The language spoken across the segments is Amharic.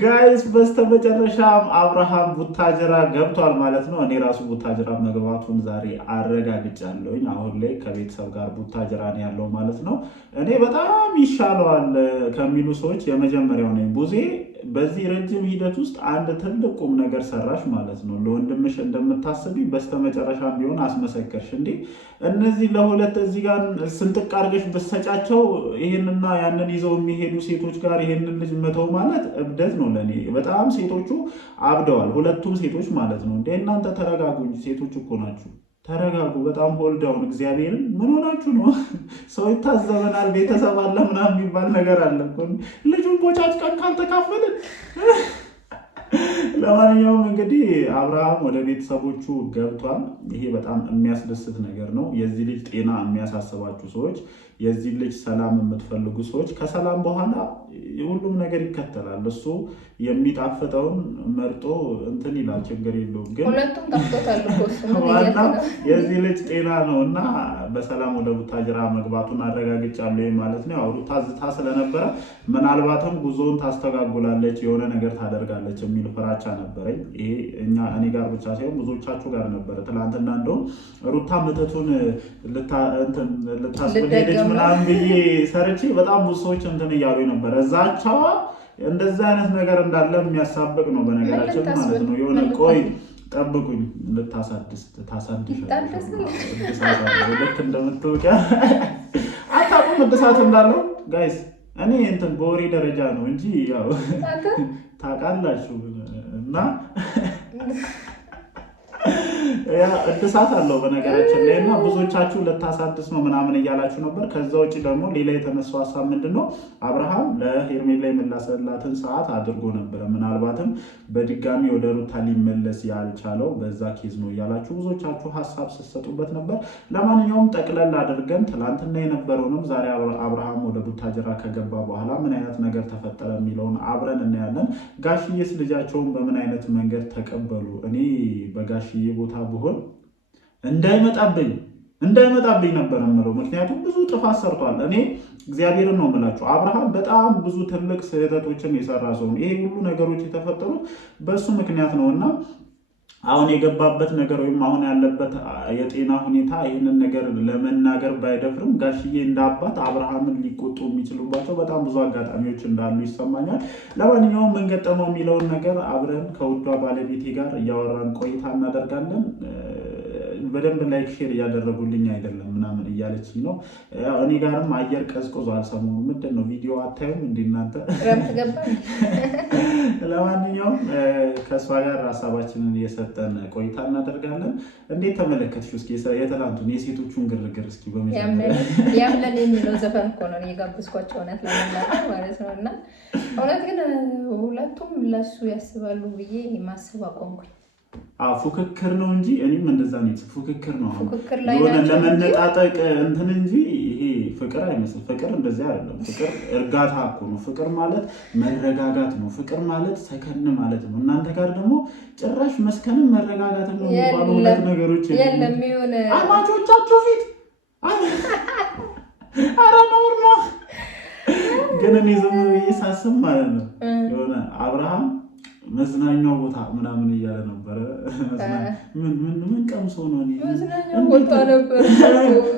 ጋይስ በስተመጨረሻም አብርሃም ቡታጅራ ገብቷል ማለት ነው። እኔ ራሱ ቡታጅራ መግባቱን ዛሬ አረጋግጫለሁኝ። አሁን ላይ ከቤተሰብ ጋር ቡታጅራ ነው ያለው ማለት ነው። እኔ በጣም ይሻለዋል ከሚሉ ሰዎች የመጀመሪያው ነኝ። ቡዜ በዚህ ረጅም ሂደት ውስጥ አንድ ትልቅ ቁም ነገር ሰራሽ ማለት ነው። ለወንድምሽ እንደምታስቢ በስተመጨረሻም ቢሆን አስመሰከርሽ እንዴ። እነዚህ ለሁለት እዚህ ጋር ስንጥቅ አድርገሽ ብትሰጫቸው ይህንና ያንን ይዘው የሚሄዱ ሴቶች ጋር ይህንን ልጅ መተው ማለት እብደት ነው። ለኔ በጣም ሴቶቹ አብደዋል፣ ሁለቱም ሴቶች ማለት ነው። እንደ እናንተ ተረጋጉ እንጂ ሴቶች እኮ ናችሁ። ተረጋጉ። በጣም ሆልዳውን እግዚአብሔርን ምን ሆናችሁ ነው? ሰው ይታዘበናል፣ ቤተሰብ አለ ምናምን የሚባል ነገር አለ እኮ። ልጁን ቦጫጭ ቀን ካልተካፈልን ለማንኛውም እንግዲህ አብርሃም ወደ ቤተሰቦቹ ገብቷል። ይሄ በጣም የሚያስደስት ነገር ነው። የዚህ ልጅ ጤና የሚያሳስባችሁ ሰዎች፣ የዚህ ልጅ ሰላም የምትፈልጉ ሰዎች ከሰላም በኋላ ሁሉም ነገር ይከተላል። እሱ የሚጣፍጠውን መርጦ እንትን ይላል፣ ችግር የለውም። ግን ሁለቱም ጣፍጦታል እኮ እሱ ዋናው የዚህ ልጅ ጤና ነው እና በሰላም ወደ ቡታጅራ መግባቱን አረጋግጫለሁ ማለት ነው። ያው ሩታ ዝታ ስለነበረ ምናልባትም ጉዞውን ታስተጋጉላለች፣ የሆነ ነገር ታደርጋለች የሚል ፍራቻ ነበረኝ። ይሄ እኔ ጋር ብቻ ሳይሆን ብዙዎቻችሁ ጋር ነበረ። ትናንትና እንደውም ሩታ ምትቱን ልታስብል ሄደች ምናምን ብዬ ሰርቼ በጣም ብዙ ሰዎች እንትን እያሉ ነበረ። እዛቻዋ እንደዛ አይነት ነገር እንዳለ የሚያሳብቅ ነው በነገራችን ማለት ነው። የሆነ ቆይ ጠብቁኝ ታሳድሻለች ልክ እንደምትወቂያ አታውቁም እድሳት እንዳለው ጋይስ። እኔ እንትን በወሬ ደረጃ ነው እንጂ ያው ታውቃላችሁ እና እድሳት አለው በነገራችን ላይ እና ብዙዎቻችሁ ልታሳድስ ነው ምናምን እያላችሁ ነበር። ከዛ ውጭ ደግሞ ሌላ የተነሳው ሀሳብ ምንድን ነው? አብርሃም ለሄርሜላ የምላሰላትን ሰዓት አድርጎ ነበረ። ምናልባትም በድጋሚ ወደ ሩታ ሊመለስ ያልቻለው በዛ ኬዝ ነው እያላችሁ ብዙዎቻችሁ ሀሳብ ስትሰጡበት ነበር። ለማንኛውም ጠቅለል አድርገን ትላንትና የነበረውንም ዛሬ አብርሃም ወደ ቡታጅራ ከገባ በኋላ ምን አይነት ነገር ተፈጠረ የሚለውን አብረን እናያለን። ጋሽዬስ ልጃቸውን በምን አይነት መንገድ ተቀበሉ? እኔ በጋሽዬ ቦታ ብሆን እንዳይመጣብኝ ነበር የምለው። ምክንያቱም ብዙ ጥፋት ሰርቷል። እኔ እግዚአብሔርን ነው የምላችሁ፣ አብርሃም በጣም ብዙ ትልቅ ስህተቶችን የሰራ ሰው ነው። ይሄ ሁሉ ነገሮች የተፈጠሩት በእሱ ምክንያት ነው እና አሁን የገባበት ነገር ወይም አሁን ያለበት የጤና ሁኔታ ይህንን ነገር ለመናገር ባይደፍርም ጋሽዬ እንደ አባት አብርሃምን ሊቆጡ የሚችሉባቸው በጣም ብዙ አጋጣሚዎች እንዳሉ ይሰማኛል። ለማንኛውም ምን ገጠመው የሚለውን ነገር አብረን ከውዷ ባለቤቴ ጋር እያወራን ቆይታ እናደርጋለን። በደንብ ላይክ ሼር እያደረጉልኝ አይደለም ምናምን እያለችኝ ነው። እኔ ጋርም አየር ቀዝቅዟል ሰሞኑን። ምንድን ነው ቪዲዮ አታዩም እንደ እናንተ? ለማንኛውም ከእሷ ጋር ሀሳባችንን እየሰጠን ቆይታ እናደርጋለን። እንዴት ተመለከትሽ? እስኪ የትላንቱን የሴቶቹን ግርግር እስኪ በመጀመሪያ ያምለን የሚለው ዘፈን እኮ ነው የጋብዝኳቸው እውነት ለመናገር ማለት ነው። እና እውነት ግን ሁለቱም ለሱ ያስባሉ ብዬ ማሰብ አቆምኩኝ። ፉክክር ነው እንጂ እኔም እንደዛ ነው። ፉክክር ነው የሆነ ለመነጣጠቅ እንትን እንጂ ይሄ ፍቅር አይመስል። ፍቅር እንደዚህ አይደለም። ፍቅር እርጋታ እኮ ነው። ፍቅር ማለት መረጋጋት ነው። ፍቅር ማለት ሰከን ማለት ነው። እናንተ ጋር ደግሞ ጭራሽ መስከንም መረጋጋት ነው የሚባሉ ሁለት ነገሮች የለም። የሆነ አማቾቻችሁ ፊት ኧረ ነውር ነው። ግን እኔ ዝም ብዬ ሳስብ ማለት ነው የሆነ አብርሃም መዝናኛው ቦታ ምናምን እያለ ነበረ። ምን ቀምሶ ነው? መዝናኛው ቦታ ነበር።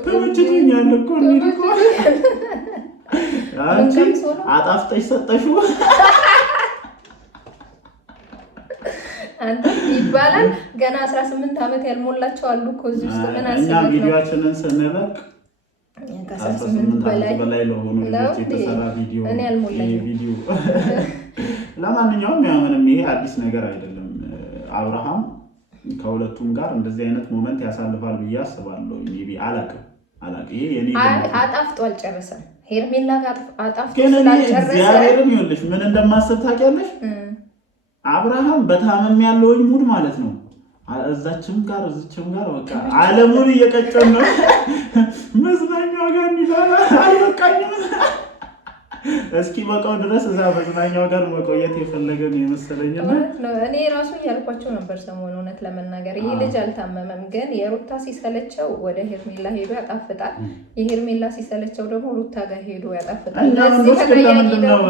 ተመችቶኛል እኮ አንቺ አጣፍጠሽ ሰጠሽው አንተ ይባላል። ገና 18 ዓመት ያልሞላቸው አሉ እኮ እዚህ ውስጥ። ምን አስበህ ነው? እኛ ቪዲዮአችንን ስንለቅ ከ18 ዓመት በላይ ለሆኑ ልጆች የተሰራ ቪዲዮ ቪዲዮ። ለማንኛውም ምንም ይሄ አዲስ ነገር አይደለም። አብርሃም ከሁለቱም ጋር እንደዚህ አይነት ሞመንት ያሳልፋል ብዬ አስባለሁ። አላቅም ይሄ የኔ አጣፍጦ አልጨረሰም። ሄርሜላ ጋር አጣፍጦ ስላልጨረሰ እግዚአብሔርን ይኸውልሽ ምን እንደማስብ ታውቂያለሽ? አብርሃም በታመም ያለውኝ ሙድ ማለት ነው እዛችም ጋር እዚችም ጋር በቃ ዓለሙን እየቀጨን ነው። መዝናኛው ጋር እንዲባል አልበቃኝም። እስኪ በቃው ድረስ እዛ መዝናኛው ጋር መቆየት የፈለገን የመሰለኝ ነው። እኔ ራሱ እያልኳቸው ነበር ሰሞኑን እውነት ለመናገር ይሄ ልጅ አልታመመም፣ ግን የሩታ ሲሰለቸው ወደ ሄርሜላ ሄዶ ያጣፍጣል፣ የሄርሜላ ሲሰለቸው ደግሞ ሩታ ጋር ሄዶ ያጣፍጣል። ለዚህ ተቀያቂ ደግሞ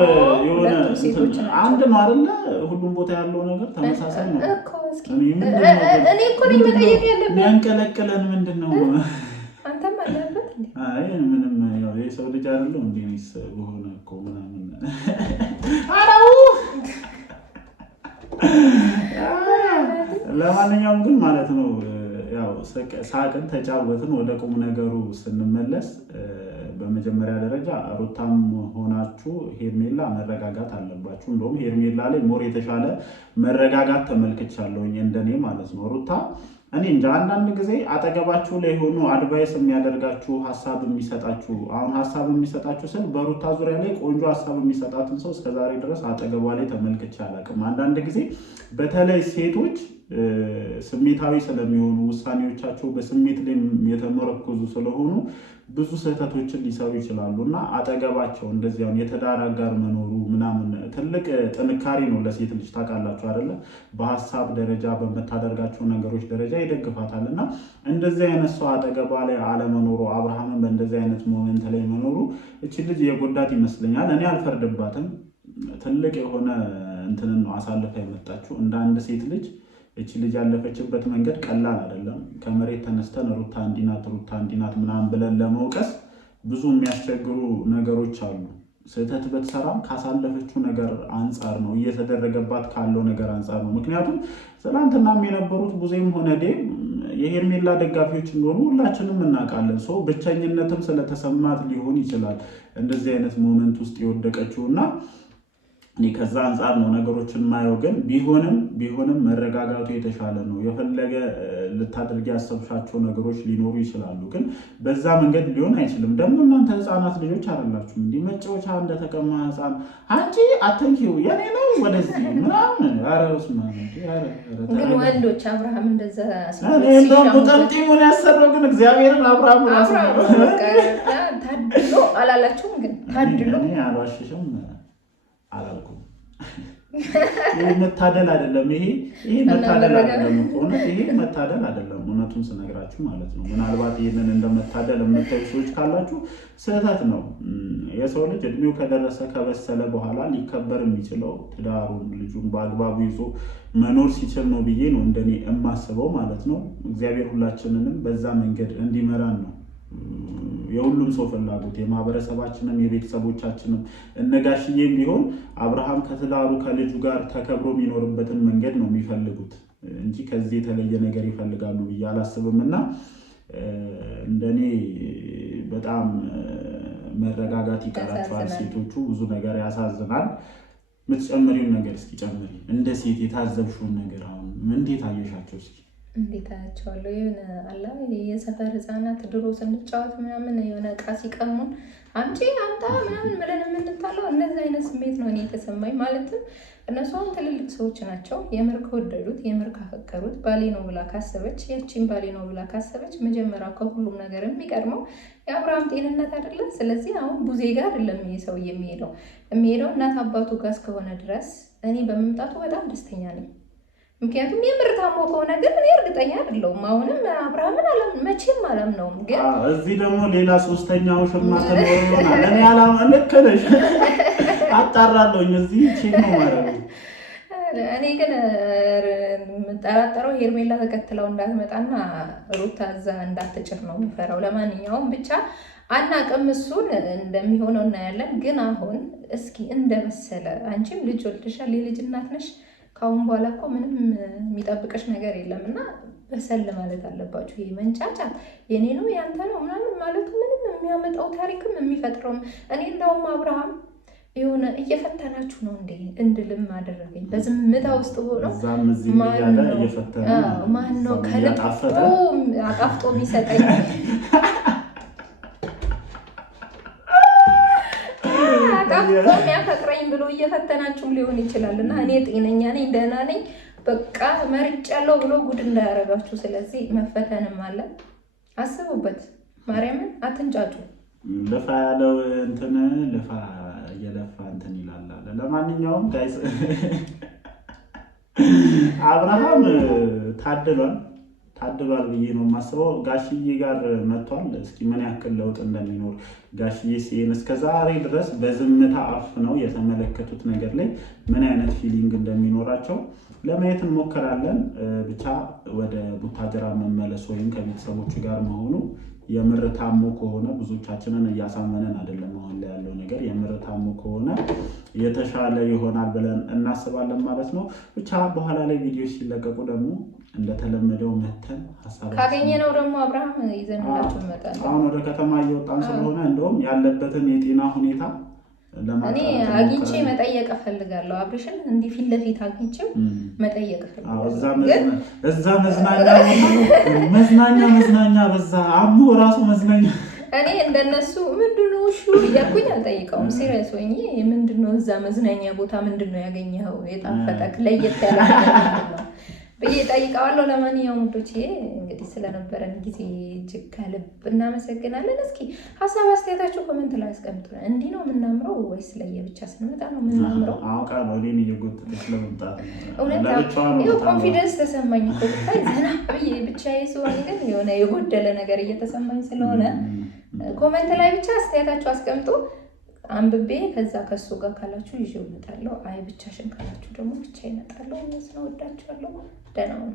ሁለቱም ሴቶች ናቸው። አንድ ነው አይደለ? ሁሉም ቦታ ያለው ነገር ተመሳሳይ ነው እኮ። እስኪ እኔ እኮ ነኝ መጠየቅ ያለብን። የሚያንቀለቅለን ምንድን ነው? አንተም አለበት እንዴ? አይ ምንም ያው የሰው ልጅ አይደለው እንዴ? ነስ በሆነ እኮ ምናምን አራው ለማንኛውም ግን ማለት ነው ያው ሳቅን ተጫወትን። ወደ ቁም ነገሩ ስንመለስ በመጀመሪያ ደረጃ ሩታም ሆናችሁ ሄርሜላ መረጋጋት አለባችሁ። እንደውም ሄርሜላ ላይ ሞር የተሻለ መረጋጋት ተመልክቻለሁኝ እንደኔ ማለት ነው። ሩታ እኔ እንጃ አንዳንድ ጊዜ አጠገባችሁ ላይ ሆኖ አድቫይስ የሚያደርጋችሁ ሀሳብ የሚሰጣችሁ አሁን ሀሳብ የሚሰጣችሁ ስል በሩታ ዙሪያ ላይ ቆንጆ ሀሳብ የሚሰጣትን ሰው እስከዛሬ ድረስ አጠገቧ ላይ ተመልክቼ አላውቅም። አንዳንድ ጊዜ በተለይ ሴቶች ስሜታዊ ስለሚሆኑ ውሳኔዎቻቸው በስሜት ላይ የተመረኮዙ ስለሆኑ ብዙ ስህተቶችን ሊሰሩ ይችላሉ እና አጠገባቸው እንደዚህ አሁን የትዳር አጋር መኖሩ ምናምን ትልቅ ጥንካሬ ነው ለሴት ልጅ ታውቃላችሁ አይደለ? በሀሳብ ደረጃ በምታደርጋቸው ነገሮች ደረጃ ይደግፋታል እና እንደዚህ አይነት ሰው አጠገባ ላይ አለመኖሩ አብርሃምን በእንደዚህ አይነት ሞመንት ላይ መኖሩ እቺ ልጅ የጎዳት ይመስለኛል። እኔ አልፈርድባትም። ትልቅ የሆነ እንትንን ነው አሳልፋ የመጣችው እንደ አንድ ሴት ልጅ። እቺ ልጅ ያለፈችበት መንገድ ቀላል አይደለም። ከመሬት ተነስተን ሩታ እንዲናት ምናምን ብለን ለመውቀስ ብዙ የሚያስቸግሩ ነገሮች አሉ። ስህተት በተሰራም ካሳለፈችው ነገር አንጻር ነው፣ እየተደረገባት ካለው ነገር አንጻር ነው። ምክንያቱም ትናንትናም የነበሩት ቡዜም ሆነ ዴም የሄርሜላ ደጋፊዎች እንደሆኑ ሁላችንም እናውቃለን። ሰው ብቸኝነትም ስለተሰማት ሊሆን ይችላል እንደዚህ አይነት ሞመንት ውስጥ የወደቀችው እና እኔ ከዛ አንጻር ነው ነገሮችን ማየው። ግን ቢሆንም መረጋጋቱ የተሻለ ነው። የፈለገ ልታደርጊ ያሰብሻቸው ነገሮች ሊኖሩ ይችላሉ፣ ግን በዛ መንገድ ሊሆን አይችልም። ደግሞ እናንተ ህፃናት ልጆች አይደላችሁም። እንዲህ መጫወቻ እንደተቀማ ህፃን አንቺ አተንኪው የኔ ነው ወደዚህ ምናምን ግን ወንዶች አብርሃም እንደዛ ጠምጢሙን ያሰራው ግን እግዚአብሔርን አብርሃም ታድሎ አላላችሁም? ግን ታድሎ አልዋሽሽም አላልኩም። ይሄ መታደል አይደለም። ይሄ መታደል አይደለም። እውነት ይሄ መታደል አይደለም። እውነቱን ስነግራችሁ ማለት ነው። ምናልባት ይህንን እንደመታደል የምታዩ ሰዎች ካላችሁ ስህተት ነው። የሰው ልጅ እድሜው ከደረሰ ከበሰለ በኋላ ሊከበር የሚችለው ትዳሩን ልጁን በአግባቡ ይዞ መኖር ሲችል ነው ብዬ ነው እንደኔ የማስበው ማለት ነው። እግዚአብሔር ሁላችንንም በዛ መንገድ እንዲመራን ነው የሁሉም ሰው ፍላጎት፣ የማህበረሰባችንም የቤተሰቦቻችንም። እነጋሽዬም ቢሆን አብርሃም ከትዳሩ ከልጁ ጋር ተከብሮ የሚኖርበትን መንገድ ነው የሚፈልጉት እንጂ ከዚህ የተለየ ነገር ይፈልጋሉ ብዬ አላስብም። እና እንደኔ በጣም መረጋጋት ይቀራቸዋል ሴቶቹ። ብዙ ነገር ያሳዝናል። የምትጨምሪውን ነገር እስኪ ጨምሪ። እንደ ሴት የታዘብሽውን ነገር አሁን እንዴት አየሻቸው እስኪ? እንዴት አያቸዋለሁ? የሆነ አላ የሰፈር ህፃናት ድሮ ስንጫወት ምናምን የሆነ እቃ ሲቀሙን አምጪ አምጣ ምናምን ብለን የምንጣለው እነዚህ አይነት ስሜት ነው እኔ የተሰማኝ። ማለትም እነሱ አሁን ትልልቅ ሰዎች ናቸው። የምር ከወደዱት የምር ካፈቀሩት ባሌ ነው ብላ ካሰበች ያቺን ባሌ ነው ብላ ካሰበች መጀመሪያ ከሁሉም ነገር የሚቀድመው የአብርሃም ጤንነት አይደለም። ስለዚህ አሁን ቡዜ ጋር አይደለም ይሄ ሰው የሚሄደው እናት አባቱ ጋር እስከሆነ ድረስ እኔ በመምጣቱ በጣም ደስተኛ ነኝ። ምክንያቱም የምር ታሞ ከሆነ ግን እኔ እርግጠኛ አይደለሁም። አሁንም አብርሃምን መቼም አላምነውም። ግን እዚህ ደግሞ ሌላ ሶስተኛው ሽማት ነው ይሆናል። እኔ ልክ ነሽ አጣራለሁኝ እዚህ ቼክ ነው ማለት ነው። እኔ ግን የምጠራጠረው ሄርሜላ ተከትለው እንዳትመጣና ሩታ እዛ እንዳትጭር ነው የምፈራው። ለማንኛውም ብቻ አናቅም፣ እሱን እንደሚሆነው እናያለን። ግን አሁን እስኪ እንደመሰለ አንቺም ልጅ ወልድሻል፣ የልጅ እናት ነሽ። ካሁን በኋላ እኮ ምንም የሚጠብቅሽ ነገር የለም እና በሰል ማለት አለባችሁ። ይሄ መንጫጫት የኔ ነው ያንተ ነው ምናምን ማለቱ ምንም የሚያመጣው ታሪክም የሚፈጥረውም እኔ እንደውም አብርሃም የሆነ እየፈተናችሁ ነው እንዴ እንድልም አደረገኝ። በዝምታ ውስጥ ሆኖ ማን ነው ከልብ አጣፍጦ የሚሰጠኝ የሚያፈቅረኝ ብሎ እየፈተናችሁም ሊሆን ይችላል እና እኔ ጤነኛ ነኝ ደህና ነኝ በቃ መርጫለሁ ብሎ ጉድ እንዳያረጋችሁ። ስለዚህ መፈተንም አለ፣ አስቡበት። ማርያምን አትንጫጩ። ልፋ ያለው እንትን ልፋ የለፋ እንትን ይላል አለ። ለማንኛውም ጋይስ አብርሃም ታድሏል ብዬ ነው የማስበው። ጋሽዬ ጋር መጥቷል። እስኪ ምን ያክል ለውጥ እንደሚኖር ጋሽዬ ሲሄን እስከ ዛሬ ድረስ በዝምታ አፍ ነው የተመለከቱት ነገር ላይ ምን አይነት ፊሊንግ እንደሚኖራቸው ለማየት እንሞክራለን። ብቻ ወደ ቡታጀራ መመለስ ወይም ከቤተሰቦቹ ጋር መሆኑ የምር ታሞ ከሆነ ብዙዎቻችንን እያሳመነን አይደለም። አሁን ላይ ያለው ነገር የምር ታሞ ከሆነ የተሻለ ይሆናል ብለን እናስባለን ማለት ነው። ብቻ በኋላ ላይ ቪዲዮ ሲለቀቁ ደግሞ እንደተለመደው መተን ሀሳብ ካገኘነው ደግሞ አብርሃም ይዘንላችሁ እንመጣለን። አሁን ወደ ከተማ እየወጣን ስለሆነ እንደውም ያለበትን የጤና ሁኔታ እኔ አግኝቼ መጠየቅ እፈልጋለሁ። አብርሽን እንዲህ ፊት ለፊት አግኝቼው መጠየቅ እፈልጋለሁ። እዛ መዝናኛ በዛ አሙ ራሱ መዝናኛ እኔ እንደነሱ ምንድነው እሺ እያልኩኝ አልጠይቀውም። ሲሪየስ ሆኜ ምንድነው እዛ መዝናኛ ቦታ ምንድነው ያገኘኸው የጣፈጠክ ለየት ያለ ነው ብዬ ጠይቀዋለሁ። ለማንኛውም ውዶቼ እንግዲህ ስለነበረን ጊዜ እጅግ ከልብ እናመሰግናለን። እስኪ ሀሳብ አስተያየታችሁ ኮሜንት ላይ አስቀምጡ። እንዲህ ነው የምናምረው ወይስ ለየብቻ ስንመጣ ነው የምናምረው? አውቃለሁ እኔን እየጎተተች ለመምጣት እውነት ኮንፊደንስ ተሰማኝ እኮ ብታይ ዘና ብዬ ብቻዬ ስሆን ግን የሆነ የጎደለ ነገር እየተሰማኝ ስለሆነ ኮሜንት ላይ ብቻ አስተያየታችሁ አስቀምጡ። አንብቤ ከዛ ከሱ ጋር ካላችሁ ይዤው እመጣለሁ። አይ ብቻሽን ካላችሁ ደግሞ ብቻዬን እመጣለሁ። ስለወዳችኋለሁ። ደህና ሁኑ።